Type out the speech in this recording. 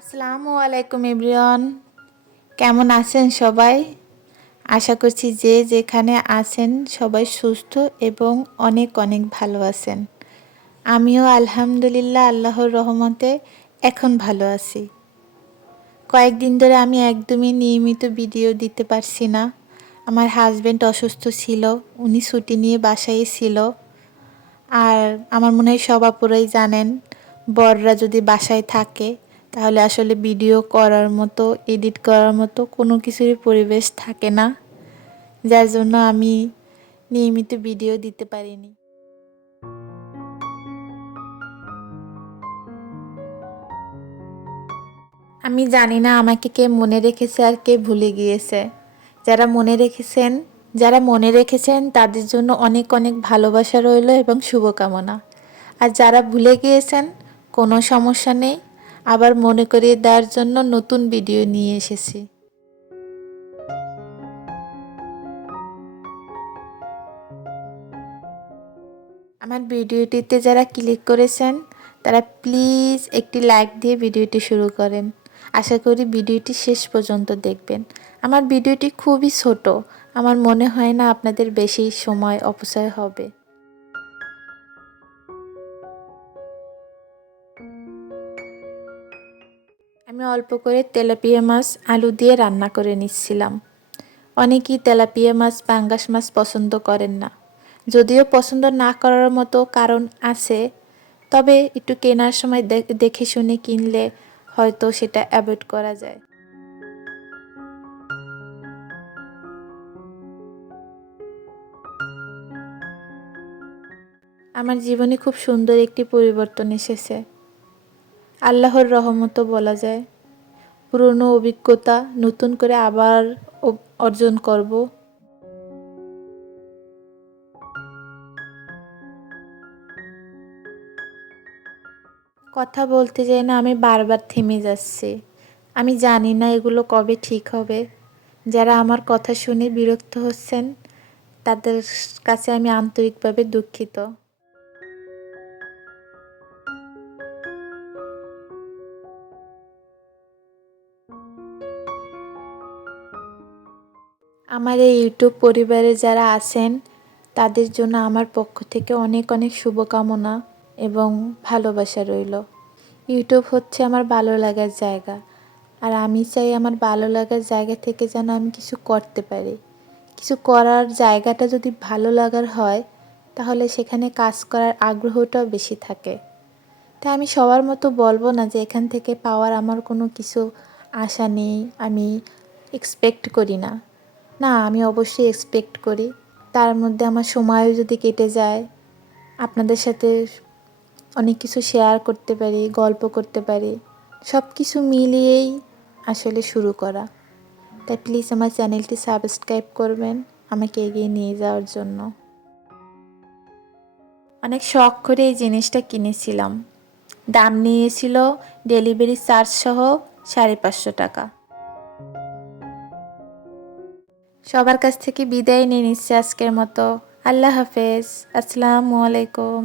আসসালামু আলাইকুম এভরিওয়ান, কেমন আছেন সবাই? আশা করছি যে যেখানে আছেন সবাই সুস্থ এবং অনেক অনেক ভালো আছেন। আমিও আলহামদুলিল্লাহ আল্লাহর রহমতে এখন ভালো আছি। কয়েকদিন ধরে আমি একদমই নিয়মিত ভিডিও দিতে পারছি না। আমার হাজব্যান্ড অসুস্থ ছিল, উনি ছুটি নিয়ে বাসায় ছিল। আর আমার মনে হয় সব আপুরাই জানেন, বররা যদি বাসায় থাকে তাহলে আসলে ভিডিও করার মতো, এডিট করার মতো কোনো কিছুরই পরিবেশ থাকে না, যার জন্য আমি নিয়মিত ভিডিও দিতে পারিনি। আমি জানি না আমাকে কে মনে রেখেছে আর কে ভুলে গিয়েছে। যারা মনে রেখেছেন তাদের জন্য অনেক অনেক ভালোবাসা রইল এবং শুভকামনা। আর যারা ভুলে গিয়েছেন কোনো সমস্যা নেই, আবার মনে করিয়ে দেওয়ার জন্য নতুন ভিডিও নিয়ে এসেছি। আমার ভিডিওটিতে যারা ক্লিক করেছেন তারা প্লিজ একটি লাইক দিয়ে ভিডিওটি শুরু করেন। আশা করি ভিডিওটি শেষ পর্যন্ত দেখবেন। আমার ভিডিওটি খুবই ছোট, আমার মনে হয় না আপনাদের বেশি সময় অপচয় হবে। আমি অল্প করে তেলাপিয়া মাছ আলু দিয়ে রান্না করে নিচ্ছিলাম। অনেকেই তেলাপিয়া মাছ, পাঙ্গাস মাছ পছন্দ করেন না। যদিও পছন্দ না করার মতো কারণ আছে, তবে একটু কেনার সময় দেখে শুনে কিনলে হয়তো সেটা অ্যাভয়েড করা যায়। আমার জীবনে খুব সুন্দর একটি পরিবর্তন এসেছে, আল্লাহর রহমতও বলা যায়। পুরনো অভিজ্ঞতা নতুন করে আবার অর্জন করব। কথা বলতে যাই না আমি বারবার থেমে যাচ্ছি। আমি জানি না এগুলো কবে ঠিক হবে। যারা আমার কথা শুনে বিরক্ত হচ্ছেন তাদের কাছে আমি আন্তরিকভাবে দুঃখিত। আমার এই ইউটিউব পরিবারে যারা আছেন তাদের জন্য আমার পক্ষ থেকে অনেক অনেক শুভকামনা এবং ভালোবাসা রইল। ইউটিউব হচ্ছে আমার ভালো লাগার জায়গা, আর আমি চাই আমার ভালো লাগার জায়গা থেকে যেন আমি কিছু করতে পারি। কিছু করার জায়গাটা যদি ভালো লাগার হয় তাহলে সেখানে কাজ করার আগ্রহটাও বেশি থাকে। তাই আমি সবার মতো বলবো না যে এখান থেকে পাওয়ার আমার কোনো কিছু আশা নেই, আমি এক্সপেক্ট করি না। না, আমি অবশ্যই এক্সপেক্ট করি। তার মধ্যে আমার সময়ও যদি কেটে যায়, আপনাদের সাথে অনেক কিছু শেয়ার করতে পারি, গল্প করতে পারি, সব কিছু মিলিয়েই আসলে শুরু করা। তাই প্লিজ আমার চ্যানেলটি সাবস্ক্রাইব করবেন আমাকে এগিয়ে নিয়ে যাওয়ার জন্য। অনেক শখ করে এই জিনিসটা কিনেছিলাম। দাম নিয়েছিল ডেলিভারি চার্জ সহ 550 টাকা। সবার কাছ থেকে বিদায় নিয়ে নিচ্ছি আজকের মতো। আল্লাহ হাফেজ, আসসালামু আলাইকুম।